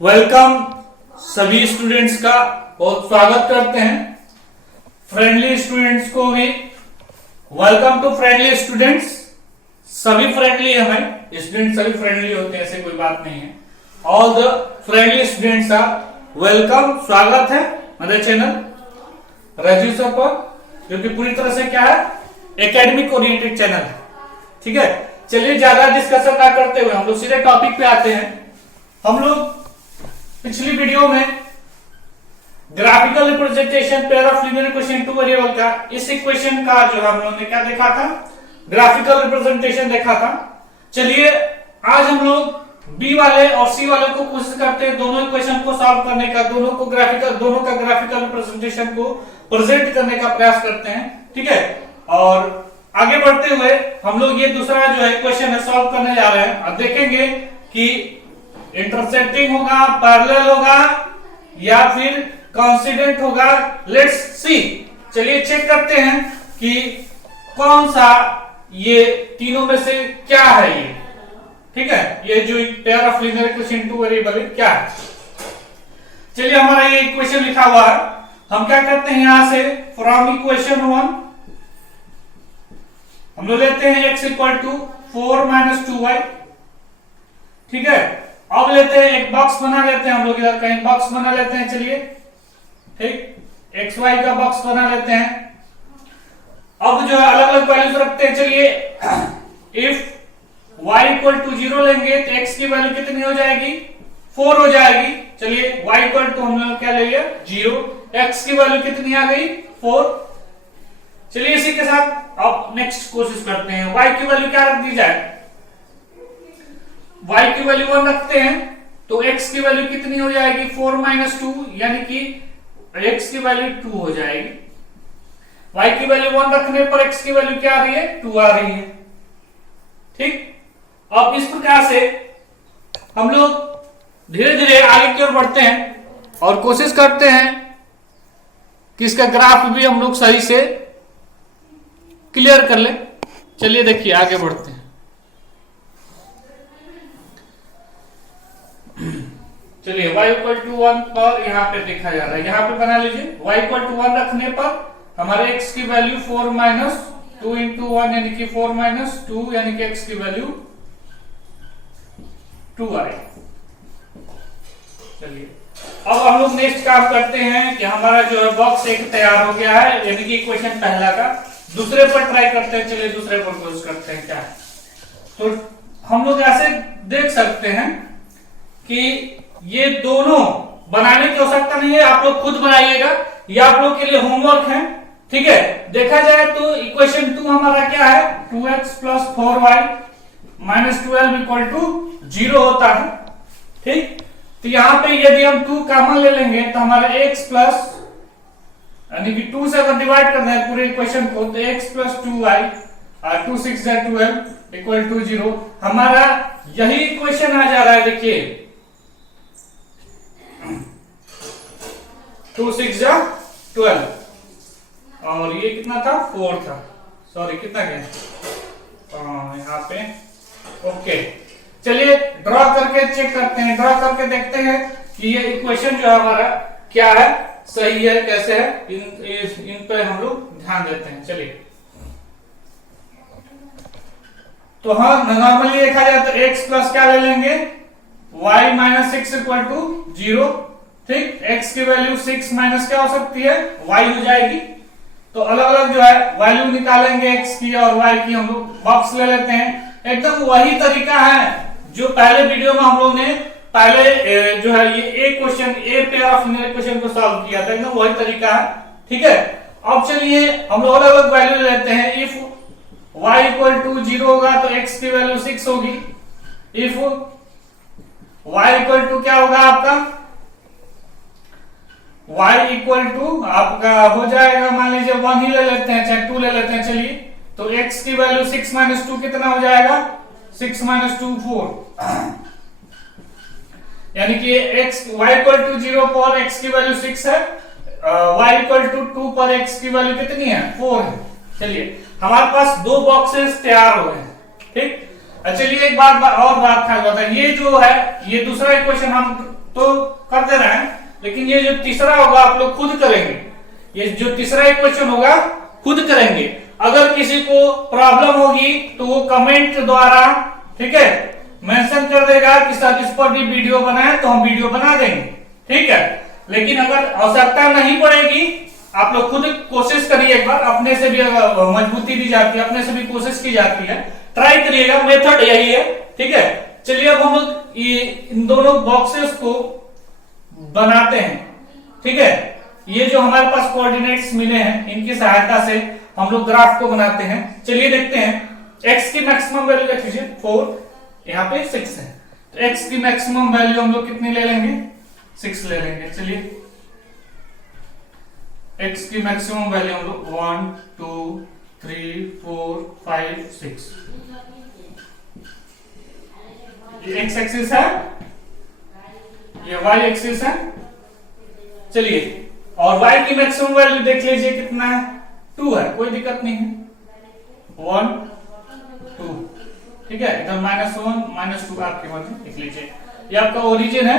Welcome सभी students का बहुत स्वागत करते हैं। फ्रेंडली स्टूडेंट्स को भी वेलकम टू फ्रेंडली स्टूडेंट्स। सभी फ्रेंडली है भाई, स्टूडेंट सभी फ्रेंडली होते हैं, ऐसे कोई बात नहीं है। All the friendly students are welcome, स्वागत है मेरे चैनल राजीव सर पर, जो कि पूरी तरह से क्या है, एकेडमिक ओरिएंटेड चैनल है। ठीक है, चलिए ज्यादा डिस्कशन ना करते हुए हम लोग सीधे टॉपिक पे आते हैं। हम लोग पिछली वीडियो में graphical representation pair of linear equation two variable का, इस इक्वेशन का जो हम लोगों ने क्या देखा था, ग्राफिकल रिप्रेजेंटेशन देखा था। चलिए आज हम लोग बी वाले और सी वाले को कोशिश करते हैं दोनों इक्वेशन को सॉल्व करने का, दोनों का ग्राफिकल रिप्रेजेंटेशन को प्रेजेंट करने का प्रयास करते हैं। ठीक है, और आगे बढ़ते हुए हम लोग ये दूसरा जो है इक्वेशन है सॉल्व करने जा रहे हैं। अब देखेंगे कि इंटरसेक्टिंग होगा, पैरेलल होगा या फिर कोइंसिडेंट होगा। लेट्स सी, चलिए चेक करते हैं कि कौन सा ये तीनों में से क्या है ये। ठीक है, ये जो pair of linear equation two variable है क्या है। चलिए हमारा ये इक्वेशन लिखा हुआ है, हम क्या करते हैं यहां से फ्रॉम इक्वेशन 1 हम लोग लेते हैं x इक्वल टू 4 - 2y। ठीक है, अब लेते हैं एक बॉक्स बना लेते हैं हम लोग, इधर कहीं बॉक्स बना लेते हैं। चलिए ठीक, एक्स वाई का बॉक्स बना लेते हैं। अब जो है अलग अलग वैल्यूज रखते हैं। चलिए इफ y इक्वल टू 0 लेंगे तो x की वैल्यू कितनी हो जाएगी, 4 हो जाएगी। चलिए y इक्वल टू हम लोग क्या ले लिया 0, x की वैल्यू कितनी आ गई 4। चलिए इसी के साथ अब नेक्स्ट कोशिश करते हैं, y की वैल्यू क्या रख दी जाए, y की वैल्यू 1 रखते हैं तो x की वैल्यू कितनी हो जाएगी 4 - 2, यानी कि x की वैल्यू 2 हो जाएगी। y की वैल्यू 1 रखने पर x की वैल्यू क्या आ रही है, 2 आ रही है। ठीक, अब इस प्रकार से हम लोग धीरे धीरे आगे की ओर बढ़ते हैं और कोशिश करते हैं कि इसका ग्राफ भी हम लोग सही से क्लियर कर ले। चलिए देखिए आगे बढ़ते हैं। चलिए y इक्वल टू 1 पर यहाँ पे देखा जा रहा है, यहाँ पे बना लीजिए y इक्वल टू 1 रखने पर हमारे x की वैल्यू 4 - 2 × 1 यानी कि 4 - 2 यानी कि x की वैल्यू 2 आएगी। चलिए अब हम लोग नेक्स्ट काम करते हैं कि हमारा जो है बॉक्स एक तैयार हो गया है, यानी कि इक्वेशन पहला का। दूसरे पर ट्राई करते हैं, चलिए दूसरे पर कोशिश करते हैं क्या है। तो हम लोग ऐसे देख सकते हैं कि ये दोनों बनाने की आवश्यकता नहीं है, आप लोग खुद बनाइएगा, ये आप लोग के लिए होमवर्क है। ठीक है, देखा जाए तो इक्वेशन 2 हमारा क्या है, 2x + 4y - 12 = 0 होता है। ठीक, तो यहां पे यदि हम 2 कॉमन ले लेंगे तो हमारा x प्लस यानी कि 2 से अगर डिवाइड करना है पूरे इक्वेशन को तो x + 2y 2 × 6 = 12 = 0। हमारा यही इक्वेशन आ जा रहा है, देखिए 2 × 6 = 12 और ये कितना था 4 था, सॉरी कितना गया यहाँ पे। ओके, चलिए ड्रॉ करके चेक करते हैं, ड्रॉ करके देखते हैं कि ये इक्वेशन जो है हमारा क्या है, सही है कैसे है, इन पे हम लोग ध्यान देते हैं। चलिए तो हाँ, नॉर्मली देखा जाए तो x प्लस क्या ले लेंगे, y - 6 = 0। ठीक, x की वैल्यू 6 माइनस क्या हो सकती है, y हो जाएगी। तो अलग अलग जो है वैल्यू निकालेंगे x की और y की, हम लोग बॉक्स ले लेते हैं। एकदम वही तरीका है जो पहले वीडियो में हम लोग ने पहले जो है ये एक question a pair of linear equation को सॉल्व किया था, एकदम वही तरीका है। ठीक है, अब चलिए हम लोग अलग अलग वैल्यू लेते हैं। इफ y इक्वल टू 0 होगा तो x की वैल्यू 6 होगी। इफ y इक्वल टू क्या होगा आपका, y इक्वल टू आपका हो जाएगा, मान लीजिए 1 ही ले लेते हैं, चाहे 2 ले लेते हैं। चलिए तो x की वैल्यू 6 - 2 कितना हो जाएगा, 6 - 2 4, यानी कि y इक्वल टू 0 पर x की वैल्यू 6 है, y इक्वल टू 2 पर x की वैल्यू कितनी है, 4 है। चलिए हमारे पास दो बॉक्सेस तैयार हो गए। ठीक, चलिए एक बात और बात ख्याल रखता है, ये जो है ये दूसरा इक्वेशन हम तो कर दे रहे हैं, लेकिन ये जो तीसरा होगा आप लोग खुद करेंगे। ये जो तीसरा इक्वेशन होगा खुद करेंगे। अगर किसी को प्रॉब्लम होगी तो वो कमेंट द्वारा, ठीक है, मेंशन कर देगा कि सर इस पर भी वीडियो बनाए, तो हम वीडियो बना देंगे, ठीक है। लेकिन अगर आवश्यकता नहीं पड़ेगी, आप लोग खुद कोशिश करिए एक बार, अपने से भी मजबूती दी जाती है, अपने से भी कोशिश की जाती है, ट्राई करिएगा, मेथड यही है, ठीक है। चलिए अब हम लोग इन दोनों बॉक्सेस को बनाते हैं, ठीक है। ये जो हमारे पास कोऑर्डिनेट्स मिले हैं, इनकी सहायता से हम लोग ग्राफ को बनाते हैं। चलिए देखते हैं। x की मैक्सिमम वैल्यू देख लीजिए 4, यहाँ पे 6 है, तो x की मैक्सिमम वैल्यू हम लोग कितनी ले लेंगे, 6 ले लेंगे। चलिए x की मैक्सिमम वैल्यू हम लोग 1 2 3 4 5 6, ये x एक्सिस है, ये y एक्सिस है। चलिए, और y की मैक्सिमम वैल्यू देख लीजिए कितना है, 2 है, कोई दिक्कत नहीं है, 1 2, ठीक है। इधर -1 -2 आपकी मर्जी लिख लीजिए। ये आपका ओरिजिन है,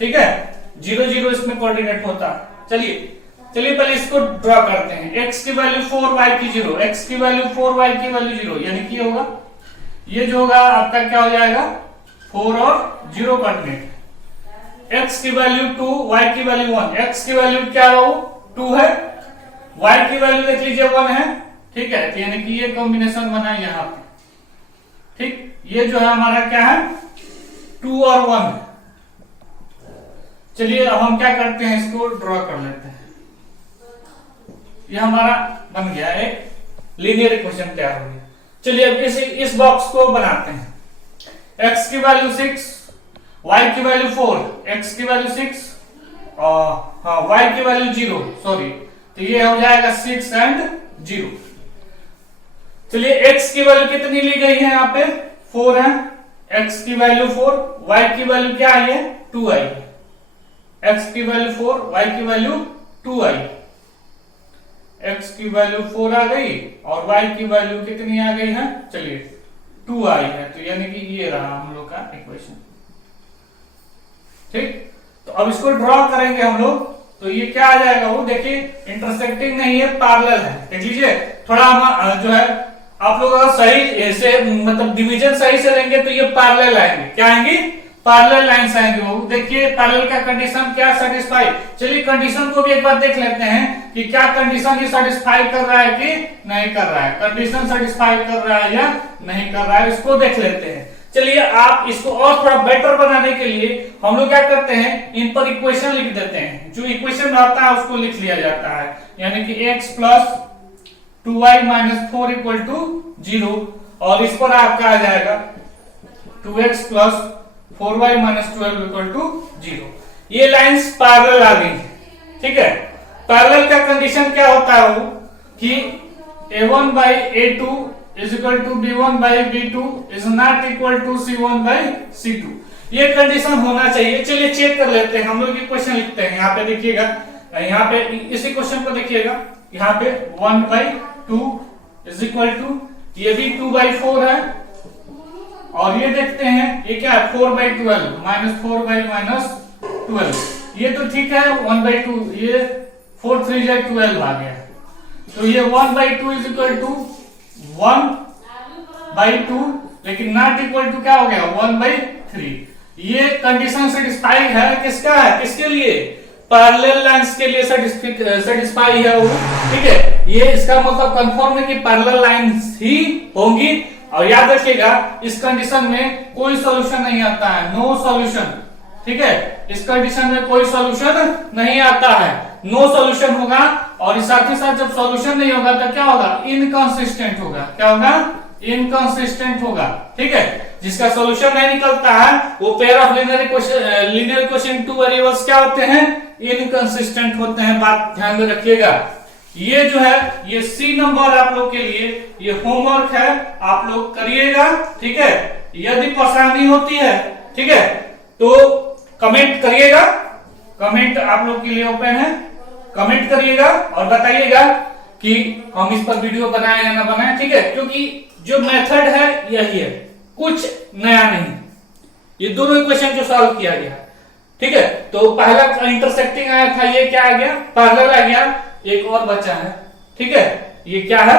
ठीक है, 0 0 इसमें कोऑर्डिनेट होता है। चलिए पहले इसको ड्रॉ करते हैं। x की वैल्यू 4, y की 0, x की वैल्यू 4, y की वैल्यू 0, यानी कि होगा ये जो होगा आपका क्या हो जाएगा, 4 और 0 कोऑर्डिनेट। x की वैल्यू 2, y की वैल्यू 1, x की वैल्यू क्या हो 2 है, y की वैल्यू देख लीजिए 1 है, ठीक है। तो यानी कि ये कॉम्बिनेशन बना है यहाँ पे, ठीक। ये जो है हमारा क्या है, 2 और 1। चलिए अब हम क्या करते हैं, इसको ड्रॉ कर लेते हैं। ये हमारा बन गया, एक लीनियर इक्वेशन तैयार हो गया। चलिए अब इस बॉक्स को बनाते हैं। x की वैल्यू 6, y की वैल्यू 4, x की वैल्यू 6 और हाँ y की वैल्यू 0, सॉरी, तो ये हो जाएगा 6 एंड 0। चलिए x की वैल्यू कितनी ली गई है, यहाँ पे 4 है, x की वैल्यू 4, y की वैल्यू क्या आई है, 2 आई है। x की वैल्यू 4, y की वैल्यू 2 आई, x की वैल्यू 4 आ गई और y की वैल्यू कितनी आ गई है, चलिए 2 आई है। तो यानी कि ये रहा हम लोग का इक्वेशन, ठीक। तो अब इसको ड्रॉ करेंगे हम लोग, तो ये क्या आ जाएगा, वो देखिए इंटरसेक्टिंग नहीं है, पैरेलल है। देख लीजिए, थोड़ा हम जो है आप लोग अगर सही ऐसे मतलब डिवीजन सही से लेंगे तो ये पैरेलल आएंगे, क्या आएंगे, पैरेलल लाइंस आएंगे। वो देखिए पैरेलल का कंडीशन क्या सेटिस्फाई। चलिए कंडीशन को भी एक बार देख लेते हैं कि क्या कंडीशन ये सेटिस्फाई कर रहा है कि नहीं कर रहा है, कंडीशन सेटिस्फाई कर रहा है या नहीं कर रहा है, इसको देख लेते हैं। चलिए आप इसको और थोड़ा बेटर बनाने के लिए हम लोग क्या करते हैं, इन पर इक्वेशन लिख देते हैं। जो इक्वेशन रहता है उसको लिख लिया जाता है, यानी कि x plus 2y minus 4 equal to 0, और इस पर आपका आ जाएगा 2x plus 4y minus 12 equal to 0। ये लाइंस पैरेलल आ गई, ठीक है। पैरेलल का कंडीशन क्या होता है, वो कि a1 by a2 is equal to b1 by b2 is not equal to c1 by c2, ये कंडीशन होना चाहिए। चलिए चेक कर लेते हैं, हम लोग इक्वेशन लिखते हैं। यहाँ पे देखिएगा, यहाँ पे इस इक्वेशन को देखिएगा, यहाँ पे 1 by 2 is equal to, ये भी 2 by 4 है, और ये देखते हैं ये क्या है, 4 by 12 माइनस 4 by माइनस 12, ये तो ठीक है। 1 by 2, ये 4 3 जा 12 आ गया, तो ये 1 by 2 is equal to 1 by 2, लेकिन नॉट इक्वल टू क्या हो गया, 1 by 3। ये कंडीशन सेटिस्फाई है, किसका है, किसके लिए, पैरेलल लाइंस के लिए सेटिस्फाई है वो, ठीक है। ये इसका मतलब कंफर्म है कि पैरेलल लाइंस ही होंगी। और याद रखिएगा इस कंडीशन में कोई सॉल्यूशन नहीं आता है, नो सॉल्यूशन, ठीक है। इस कंडीशन में कोई सॉल्यूशन नहीं आता है, नो सॉल्यूशन होगा। और साथ ही साथ जब सॉल्यूशन नहीं होगा तो क्या होगा, इनकंसिस्टेंट होगा, क्या होगा, इनकंसिस्टेंट होगा, ठीक है। जिसका सॉल्यूशन नहीं निकलता है वो pair of linear equation two variables क्या होते हैं, इनकंसिस्टेंट होते हैं। बात ध्यान में रखिएगा। ये जो है ये सी नंबर आप लोग के लिए ये होमवर्क है, आप लोग करिएगा, ठीक है। यदि परेशानी होती है, ठीक है, तो कमेंट करिएगा, कमेंट आप लोग के लिए ओपन है, कमेंट करिएगा और बताइएगा कि हम इस पर वीडियो बनाएं या ना बनाएं, ठीक है। क्योंकि जो मेथड है यही है, कुछ नया नहीं। ये दोनों इक्वेशन जो सॉल्व किया गया, ठीक है, तो पहला इंटरसेक्टिंग आया था, ये क्या आ गया, पैरेलल आ गया। एक और बचा है, ठीक है, ये क्या है,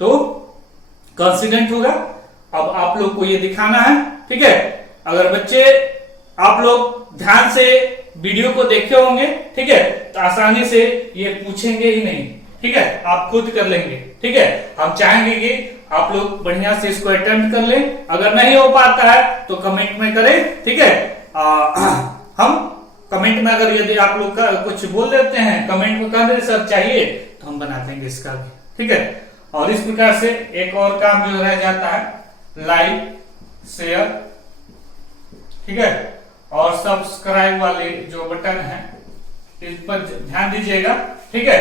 तो कोइंसिडेंट होगा। अब आप लोग को ये दिखाना है, ठीक है। अगर बच्चे आप लोग ध्यान से वीडियो को देखे होंगे, ठीक है, तो आसानी से ये पूछेंगे ही नहीं, ठीक है, आप खुद कर लेंगे, ठीक है। हम चाहेंगे कि आप लोग बढ़िया से इसको अटेम्प्ट कर लें। अगर नहीं हो पाता है तो कमेंट में करें, ठीक है। हम कमेंट में अगर यदि आप लोग का कुछ बोल देते हैं, कमेंट में कर दे सर चाहिए, तो हम बना देंगे इसका भी, ठीक है। और इस प्रकार से एक और काम जो रह जाता है, लाइक, शेयर, ठीक है, और सब्सक्राइब वाले जो बटन है इस पर ध्यान दीजिएगा, ठीक है।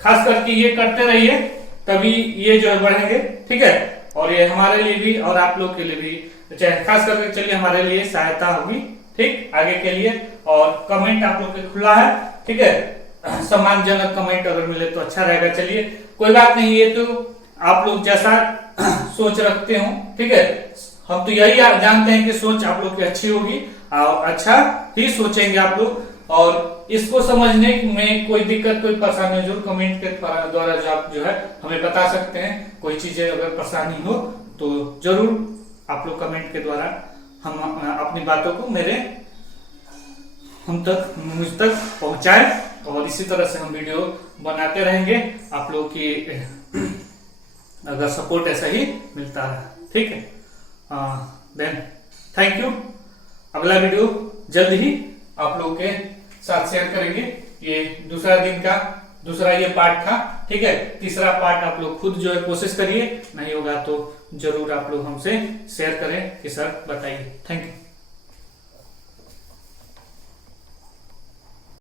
खास करके ये करते रहिए, तभी ये जो है बढ़ेंगे, ठीक है। और ये हमारे लिए भी और आप लोग के लिए भी, चाहे खास करके चलिए हमारे लिए सहायता होगी, ठीक, आगे के लिए। और कमेंट आप लोग के खुला है, ठीक है, सम्मानजनक कमेंट अगर मिले तो अच्छा रहेगा। चलिए कोई बात नहीं, ये तो आप लोग जैसा सोच रखते हो, ठीक है, हम तो यही जानते हैं कि सोच आप लोग की अच्छी होगी और अच्छा ही सोचेंगे आप लोग। और इसको समझने में कोई दिक्कत, कोई परेशानी जरूर कमेंट के द्वारा जो आप जो है हमें बता सकते हैं। कोई चीजें अगर परेशानी हो तो जरूर आप लोग कमेंट के द्वारा हम अपनी बातों को मुझ तक पहुंचाएं। और इसी तरह से हम वीडियो बनाते रहेंगे, आप लोग की अगर सपोर्ट ऐसा ही मिलता है, ठीक है। Then thank you. अगला वीडियो जल्द ही आप लोग के साथ शेयर करेंगे। ये दूसरा दिन का दूसरा ये पार्ट था, ठीक है। तीसरा पार्ट आप लोग खुद जो है कोशिश करिए, नहीं होगा तो जरूर आप लोग हमसे शेयर करें कि सर बताइए। Thank you.